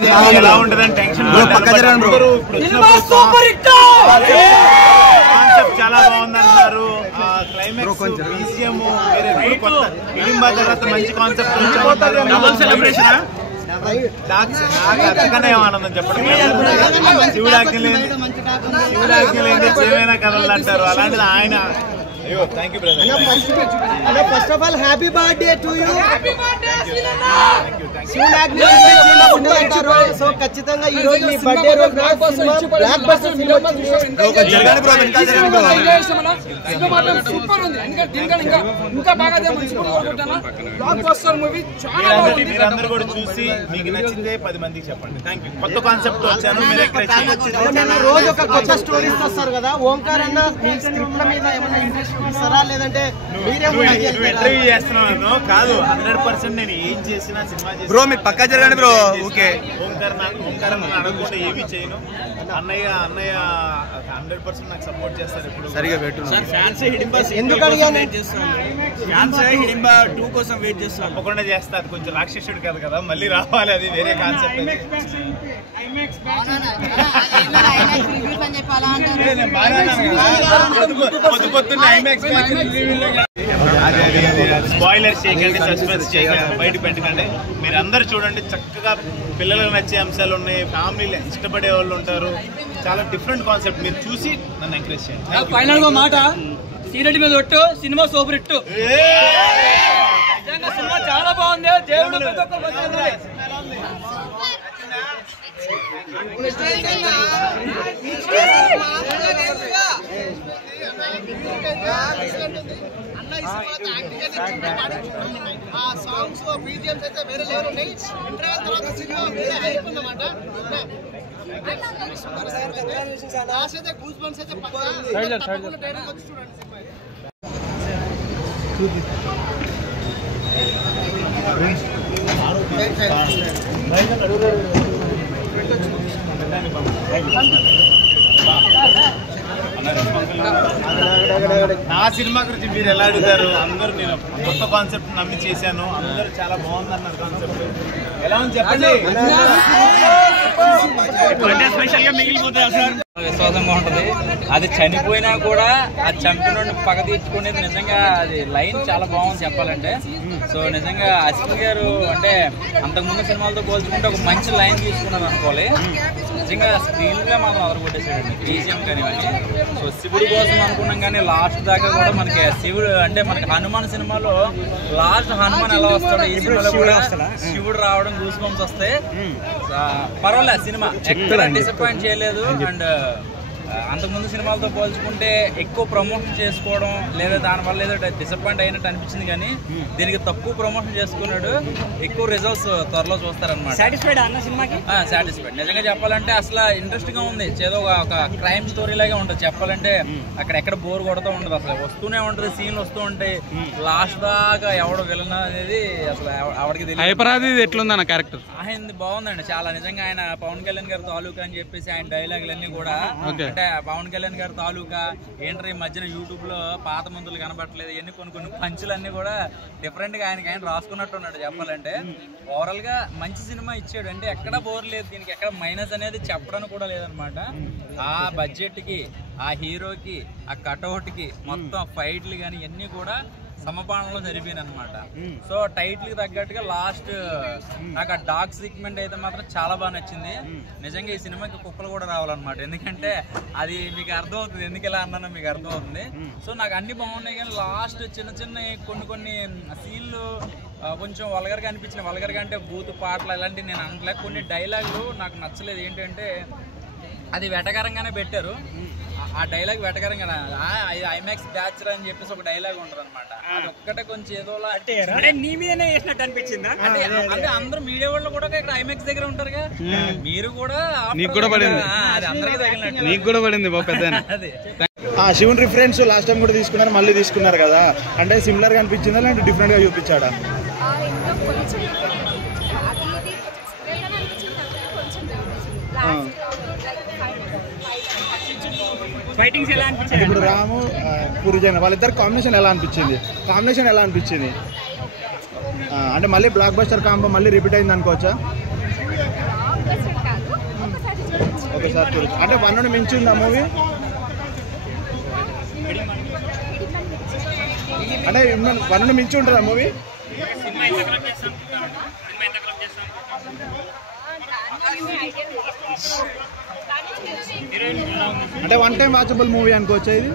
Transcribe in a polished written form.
ఎలా ఉంటదని టెన్షన్ చాలా బాగుందన్నారు. క్లైమాక్స్ బీజిఎం కొత్త హిడింబా తర్వాత మంచి కాన్సెప్ట్ డబుల్ సెలబ్రేషన్ అంతకనే ఆనందం చెప్పండి. శివుడాజ్ఞ ఏమైనా కథలు అంటారు అలాంటిది ఆయన. అయ్యో thank you brother. First of all happy birthday to you. So ఖచ్చితంగా ఈ రోజు మీ బర్త్డే రోజు బ్లాక్ బస్టర్ మూవీ మీరందరూ కూడా చూసి మీకు నచ్చితే 10 మందికి చెప్పండి. Thank you. కొత్త కాన్సెప్ట్ వచ్చాను. రోజు ఒక కొత్త స్టోరీస్ వస్తారు కదా. ఓంకార్ అన్న మీ స్క్రిప్ట్ మీద ఏమన్నా ఇంట్రెస్ట్ ఇస్తారా లేదంటే ఇంటర్వ్యూ చేస్తున్నాను కాదు 100% నేను ఏం చేసినా సినిమా చేసి బ్రో మీరు పక్కా జరగండి బ్రో. ఓకే ఓంకార్ అడగకుండా ఏమి చేయను. అన్నయ్య 100% నాకు సపోర్ట్ చేస్తారు. ఇప్పుడు సరిగా పెట్టు. హిడింబా 2 కోసం వెయిట్ చేస్తున్నారు. తప్పకుండా చేస్తా. అది కొంచెం రాక్షసుడు కాదు కదా, మళ్ళీ రావాలి. అది వేరే కాన్సెప్ట్. స్పాయిలర్స్ చేయకండి, సస్పెన్స్ చేయకండి, బయట పెట్టకండి. మీరు అందరు చూడండి. చక్కగా పిల్లలకు నచ్చే అంశాలు ఉన్నాయి, ఫ్యామిలీ ఇష్టపడే వాళ్ళు ఉంటారు. చాలా డిఫరెంట్ కాన్సెప్ట్. మీరు చూసి నన్ను ఎంకరేజ్ చేయండి. ఫైనల్ గా మాట సీరెడ్డి మీద ఒట్టు. Cinema super hit. సినిమా చాలా బాగుంది. దేవుడు సాంగ్స్ బీజిఎంస్ అయితే వేరే లెవెల్ ఉన్నాయి. ఇంటర్వెల్ తర్వాత సినిమా వేరే హైప్ అన్నమాట. అయితే గూస్ బంప్స్ అయితే తప్పకుండా డైరెక్ట్ వచ్చి చూడండి సినిమా. నా సినిమా గురించి మీరు ఎలా అడుగుతారు? అందరూ నేను కొత్త కాన్సెప్ట్ నమ్మి చేశాను. అందరూ చాలా బాగుంది అన్నారు. కాన్సెప్ట్ ఎలా ఉంది చెప్పండి. స్పెషల్ గా మిగిలిపోతాయి సార్. విశ్వాసంగా ఉంటది. అది చనిపోయినా కూడా అది చంపిన పగ తీర్చుకునేది నిజంగా అది లైన్ చాలా బాగుంది చెప్పాలంటే. సో నిజంగా అశ్విన్ గారు అంటే అంతకుముందు సినిమాలతో పోల్చుకుంటే ఒక మంచి లైన్ తీసుకున్నారు అనుకోవాలి. నిజంగా స్క్రీన్ గా మాత్రం అదరగొట్టేసాడండి. బీజిఎం కానివ్వండి. సో శివుడి కోసం అనుకున్నాం కానీ లాస్ట్ దాకా కూడా మనకి శివుడు అంటే మనకి హనుమాన్ సినిమాలో లాస్ట్ హనుమాన్ ఎలా వస్తాడో ఈ సినిమాలో కూడా శివుడు రావడం గూస్ బంప్స్ వస్తాయి. పర్వాలేదు సినిమా ఎక్కడ డిసప్పాయింట్ చేయలేదు. అండ్ అంతకుముందు సినిమాలతో పోల్చుకుంటే ఎక్కువ ప్రమోషన్ చేసుకోవడం లేదా దానివల్ల ఏదో డిసప్పాయింట్ అయినట్టు అనిపించింది కానీ దీనికి తక్కువ ప్రమోషన్ చేసుకున్నాడు. ఎక్కువ రిజల్ట్స్ త్వరలో చూస్తారనమాట. సాటిస్ఫైడ్ అన్న సినిమాకి? సాటిస్ఫైడ్. నిజంగా చెప్పాలంటే అసలు ఇంట్రెస్ట్ గా ఉంది. ఏదో ఒక క్రైమ్ స్టోరీ లాగే ఉంటుంది చెప్పాలంటే. అక్కడ ఎక్కడ బోర్ కొడుతూ ఉండదు. అసలు వస్తూనే ఉంటది, సీన్లు వస్తూ ఉంటాయి. లాస్ట్ దాకా ఎవడు విలన్ అనేది అసలు ఆవిడకి తెలియదు. ఎట్లుందన్న క్యారెక్టర్? ఆయన బాగుందండి చాలా. నిజంగా ఆయన పవన్ కళ్యాణ్ గారి తాలూకా అని చెప్పేసి ఆయన డైలాగులన్నీ కూడా అంటే పవన్ కళ్యాణ్ గారి తాలూకా ఏంటంటే ఈ మధ్యన యూట్యూబ్ లో పాత మందులు కనబట్టలేదు ఇవన్నీ కొన్ని పంచులన్నీ కూడా డిఫరెంట్ గా ఆయన రాసుకున్నట్టున్నాడు చెప్పాలంటే. ఓవరాల్ గా మంచి సినిమా ఇచ్చాడు. అంటే ఎక్కడ బోర్ లేదు. దీనికి ఎక్కడ మైనస్ అనేది చెప్పడానికి కూడా లేదనమాట. ఆ బడ్జెట్ కి, ఆ హీరోకి, ఆ కటౌట్ కి మొత్తం ఫైట్లు కానీ ఇవన్నీ కూడా సమపాలనలో జరిపోయింది అనమాట. సో టైటిల్ కి తగ్గట్టుగా లాస్ట్ నాకు ఆ డాగ్ సెగ్మెంట్ అయితే మాత్రం చాలా బాగా నచ్చింది. నిజంగా ఈ సినిమాకి కుక్కలు కూడా రావాలన్నమాట. ఎందుకంటే అది మీకు అర్థం అవుతుంది. ఎందుకు ఇలా అన్నానో మీకు అర్థం అవుతుంది. సో నాకు అన్ని బాగున్నాయి కానీ లాస్ట్ చిన్న కొన్ని సీన్లు కొంచెం వల్గర్గా అనిపించిన. వల్గర్గా అంటే బూత్ పాటలు ఇలాంటివి నేను అనట్లే. కొన్ని డైలాగులు నాకు నచ్చలేదు. ఏంటంటే అది వెటకరంగానే పెట్టారు. ఆ డైలాగ్ వెటకరంగా ఐమాక్స్ బ్యాచర్ అని చెప్పేసి ఒక డైలాగ్ ఉంటుంది అనమాట. అది ఒక్కటే కొంచెం ఏదోలా అంటే నీ మీదనే వేసినట్టు అనిపించిందా? అంటే అందరూ మీడియా వాళ్ళు కూడా ఇక్కడ ఐమాక్స్ దగ్గర ఉంటారుగా. మీరు కూడా నీకు కూడా పడింది. అది అందరికీ తగిలినట్టు నీకు కూడా పడింది పెద్ద. అదే శివుని రిఫరెన్స్ లాస్ట్ టైం కూడా తీసుకున్నారు, మళ్ళీ తీసుకున్నారు కదా. అంటే సిమిలర్ గా అనిపించిందా లేదంటే డిఫరెంట్ గా చూపించాడా? ఫైటింగ్స్ ఎలా అనిపించాయి? ఇప్పుడు రాము పూరిజన వాళ్ళిద్దరు కాంబినేషన్ ఎలా అనిపించింది? అంటే మళ్ళీ బ్లాక్ బస్టర్ కాంబో మళ్ళీ రిపీట్ అయింది అనుకోవచ్చా? ఒకసారి చూడొచ్చు. అంటే 1 మించి ఉందా మూవీ? అంటే 1 మించి ఉంటుందా మూవీ? అంటే 1 టైం వాచబుల్ మూవీ అనుకోవచ్చా ఇది?